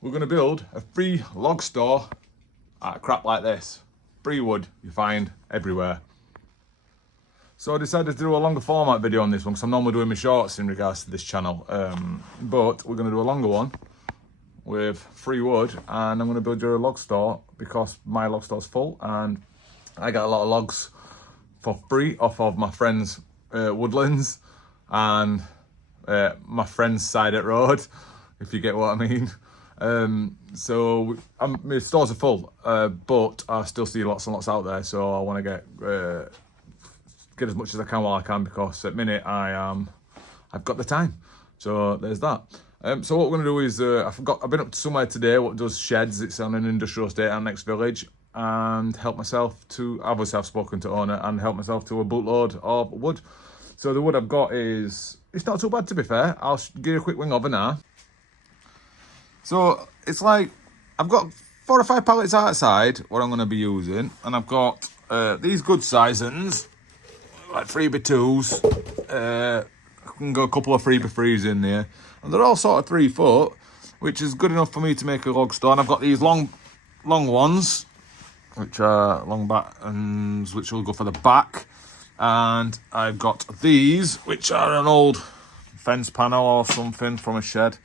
we're going to build a free log store out of crap like this. Free wood you find everywhere. So I decided to do a longer format video on this one because I'm normally doing my shorts in regards to this channel. But we're going to do a longer one with free wood, and I'm going to build you a log store because my log store's full and I got a lot of logs for free off of my friend's woodlands and my friend's side at road, if you get what I mean. So my stores are full, but I still see lots and lots out there, so I want to get as much as I can while I can, because at the minute I've got the time. So there's that. So what we're going to do is I've been up to somewhere today what does sheds. It's on an industrial estate at next village, and help myself to, obviously I've spoken to owner, and help myself to a bootload of wood. So the wood I've got is, it's not too bad to be fair. I'll give you a quick wing over now. So it's like, I've got 4 or 5 pallets outside what I'm going to be using, and I've got these good sizings, like 3x2s. I can go a couple of 3x3s in there, and they're all sort of 3 foot, which is good enough for me to make a log store. And I've got these long ones, which are long battens, which will go for the back. And I've got these, which are an old fence panel or something from a shed,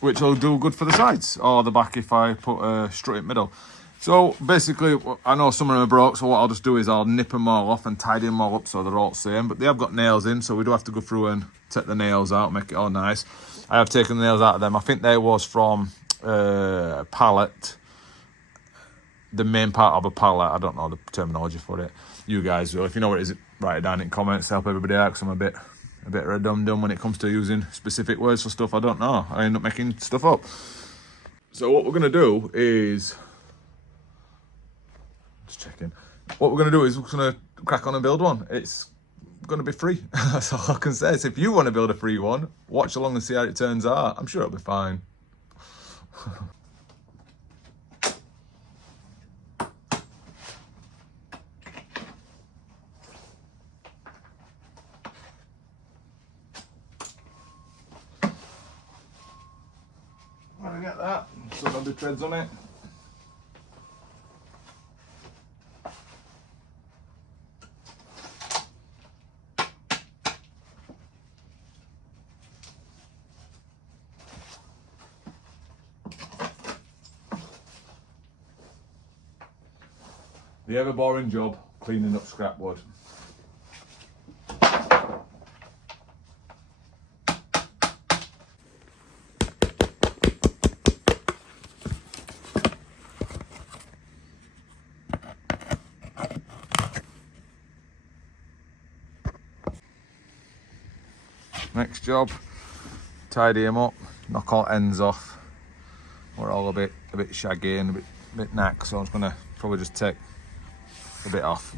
which will do good for the sides or the back if I put a strut in the middle. So basically, I know some of them are broke, so what I'll just do is I'll nip them all off and tidy them all up so they're all the same. But they have got nails in, so we do have to go through and take the nails out, make it all nice. I have taken the nails out of them. I think they was from a pallet, the main part of a pallet. I don't know the terminology for it. You guys will. If you know what it is, write it down in comments to help everybody out, because I'm a bit of a dum-dum when it comes to using specific words for stuff I don't know. I end up making stuff up. So what we're going to do is... Just checking. What we're going to do is we're going to crack on and build one. It's going to be free. That's all I can say. So if you want to build a free one, watch along and see how it turns out. I'm sure it'll be fine. When I get that, so there'll be treads on it. The ever boring job, cleaning up scrap wood. Next job, tidy them up, knock all ends off. We're all a bit shaggy and a bit knack, so I'm just gonna probably just take a bit off.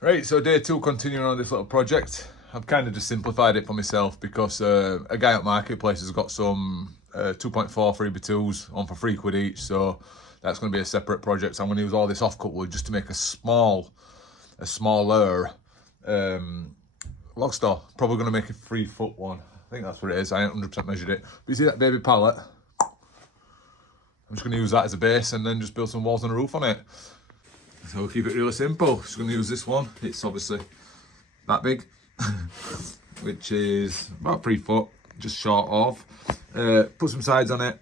Right, so day 2 continuing on this little project. I've kind of just simplified it for myself because a guy at Marketplace has got some 2.4 3x2s on for £3 each, so that's going to be a separate project. So I'm going to use all this offcut wood just to make a smaller log store. Probably going to make a 3-foot one. I think that's what it is. I ain't 100% measured it. But you see that baby pallet? I'm just going to use that as a base and then just build some walls and a roof on it. So we'll keep it really simple. Just going to use this one. It's obviously that big, which is about 3 foot, just short of. Put some sides on it,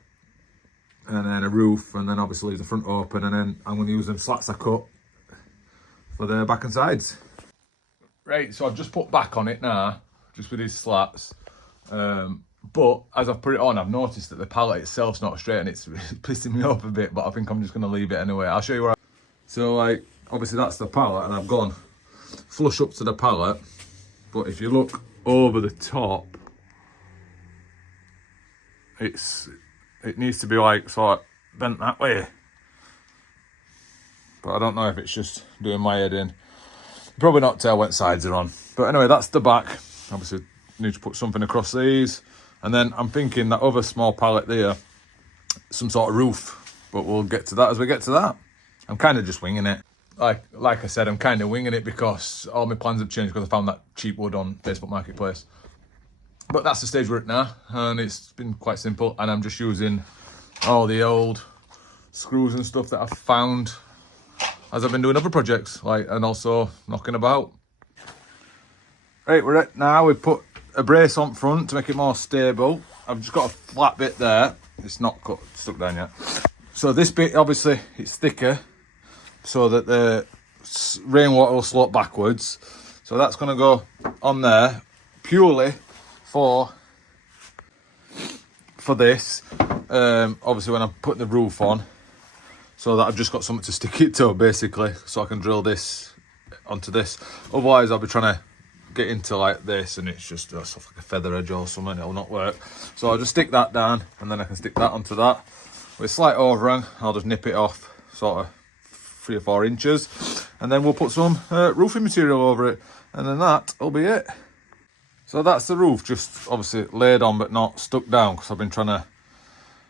and then a roof, and then obviously the front open, and then I'm going to use them slats I cut for the back and sides. Right, so I've just put back on it now, just with these slats. But as I've put it on, I've noticed that the pallet itself's not straight, and it's pissing me off a bit, but I think I'm just going to leave it anyway. I'll show you where So like, obviously that's the pallet, and I've gone flush up to the pallet, but if you look over the top, it needs to be like sort of bent that way. But I don't know if it's just doing my head in. Probably not tell what sides are on. But anyway, that's the back. Obviously need to put something across these. And then I'm thinking that other small pallet there, some sort of roof, but we'll get to that as we get to that. I'm kind of just winging it. Like I said, I'm kind of winging it because all my plans have changed because I found that cheap wood on Facebook Marketplace. But that's the stage we're at now, and it's been quite simple, and I'm just using all the old screws and stuff that I've found as I've been doing other projects, and also knocking about. Right, we're at now, we've put a brace on front to make it more stable. I've just got a flat bit there. It's not stuck down yet. So this bit, obviously, it's thicker, so that the rainwater will slope backwards. So that's going to go on there purely for this. Obviously when I'm putting the roof on, so that I've just got something to stick it to, basically, so I can drill this onto this. Otherwise I'll be trying to get into like this, and it's just stuff like a feather edge or something. It'll not work. So I'll just stick that down, and then I can stick that onto that. With slight overhang, I'll just nip it off sort of 3 or 4 inches, and then we'll put some roofing material over it, and then that'll be it. So that's the roof, just obviously laid on but not stuck down, because I've been trying to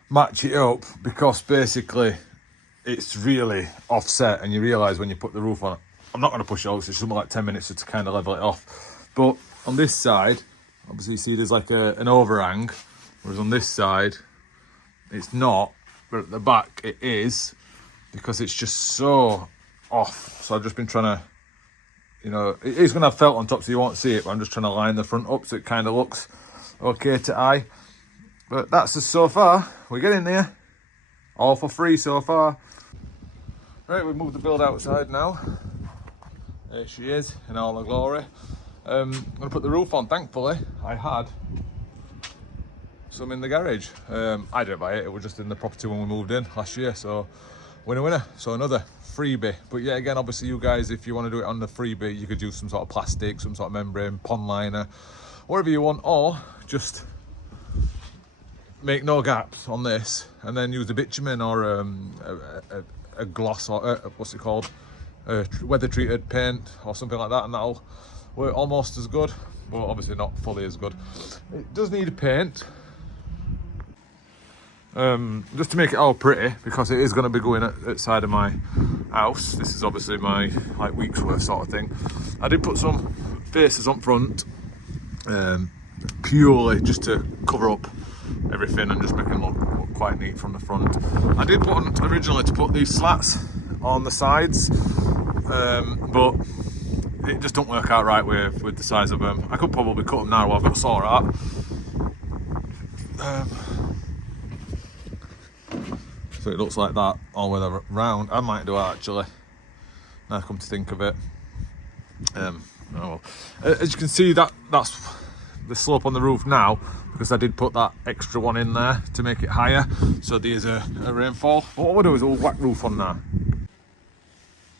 match it up, because basically it's really offset, and you realise when you put the roof on, I'm not going to push it out, it's something like 10 minutes to kind of level it off. But on this side, obviously you see there's like an overhang, whereas on this side it's not, but at the back it is, because it's just so off. So I've just been trying to, it is going to have felt on top so you won't see it, but I'm just trying to line the front up so it kind of looks okay to eye. But that's us so far. We're getting there. All for free so far. Right, we've moved the build outside now. There she is in all her glory. I'm going to put the roof on. Thankfully, I had some in the garage. I didn't buy it. It was just in the property when we moved in last year. So winner. So another freebie. But yeah, again, obviously you guys, if you want to do it on the freebie, you could use some sort of plastic, some sort of membrane, pond liner, whatever you want, or just make no gaps on this and then use the bitumen or a gloss, or what's it called, weather treated paint or something like that, and that'll work almost as good, but obviously not fully as good. It does need a paint, just to make it all pretty, because it is going to be going outside of my house. This is obviously my week's worth sort of thing. I did put some faces on front, purely just to cover up everything and just make it look quite neat from the front. I did want originally to put these slats on the sides, but it just don't work out right with the size of them. I could probably cut them now while I've got a saw out. So it looks like that all the way around. I might do it actually, now I come to think of it. Oh well. As you can see, that's the slope on the roof now, because I did put that extra one in there to make it higher, so there's a rainfall. But what we'll do is we'll whack roof on now.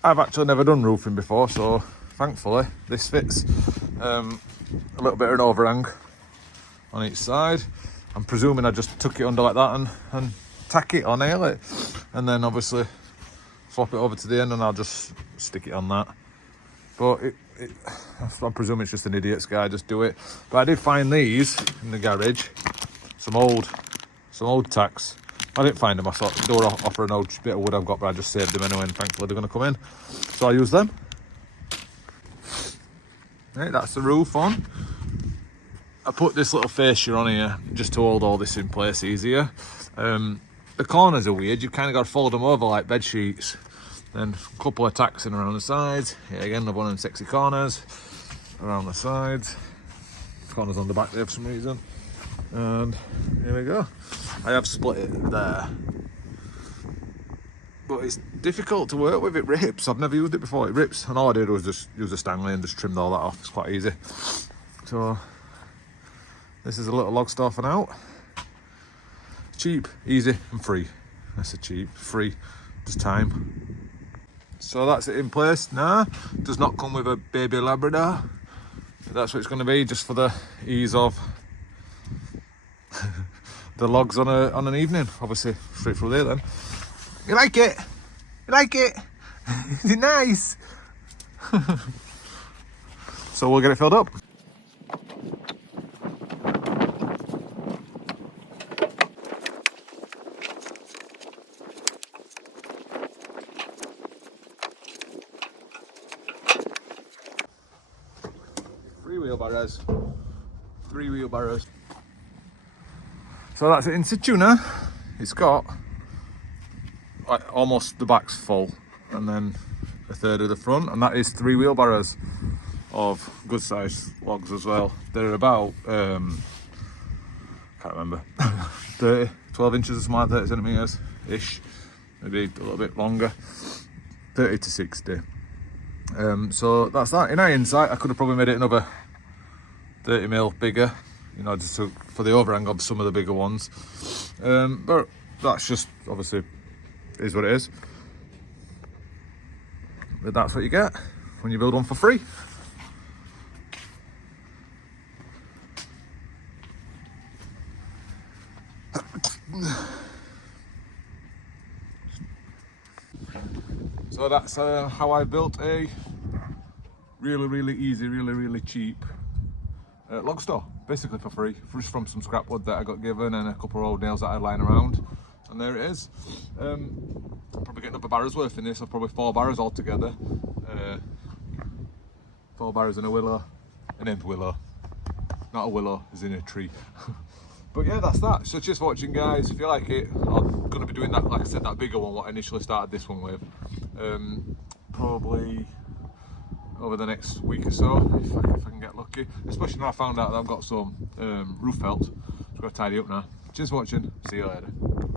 I've actually never done roofing before, so thankfully this fits. A little bit of an overhang on each side. I'm presuming I just tuck it under like that and tack it or nail it, and then obviously flop it over to the end, and I'll just stick it on that. But I'm presuming it's just an idiot's guy, just do it. But I did find these in the garage, some old tacks. I didn't find them. I thought they were off an old bit of wood I've got, but I just saved them anyway, and thankfully they're going to come in. So I use them. Right, that's the roof on. I put this little fascia on here just to hold all this in place easier. The corners are weird. You've kind of got to fold them over like bed sheets. Then a couple of tacks in around the sides. Yeah, again, another one of them sexy corners around the sides. Corners on the back there for some reason. And here we go. I have split it there. But it's difficult to work with, it rips. I've never used it before, it rips. And all I did was just use a Stanley and just trimmed all that off. It's quite easy. So, this is a little log store for now. Cheap, easy and free. That's a cheap, free, just time. So that's it in place now. Does not come with a baby Labrador. That's what it's going to be, just for the ease of the logs on an evening. Obviously, straight through there then. You like it? You like it? Is it nice? So we'll get it filled up. Three wheelbarrows. So that's it in situ now. It's got like almost the back's full, and then a third of the front, and that is 3 wheelbarrows of good sized logs as well. They're about can't remember 12 inches or something like 30 centimeters ish, maybe a little bit longer, 30 to 60. So that's that. In hindsight, I could have probably made it another 30mm bigger, you know, just for the overhang of some of the bigger ones. But that's just obviously is what it is. But that's what you get when you build one for free. So that's how I built a really easy, really cheap log store, basically for free, just from some scrap wood that I got given and a couple of old nails that I had lying around, and there it is. I'm probably getting up a barrow's worth in this, so probably 4 barrows altogether. 4 barrows in a willow, an imp willow, not a willow, is in a tree. But yeah, that's that. So just watching, guys. If you like it, I'm going to be doing that, like I said, that bigger one, what I initially started this one with. Probably over the next week or so, if I can get lucky. Especially when I found out that I've got some roof felt. I've got to tidy up now. Cheers for watching. See you later.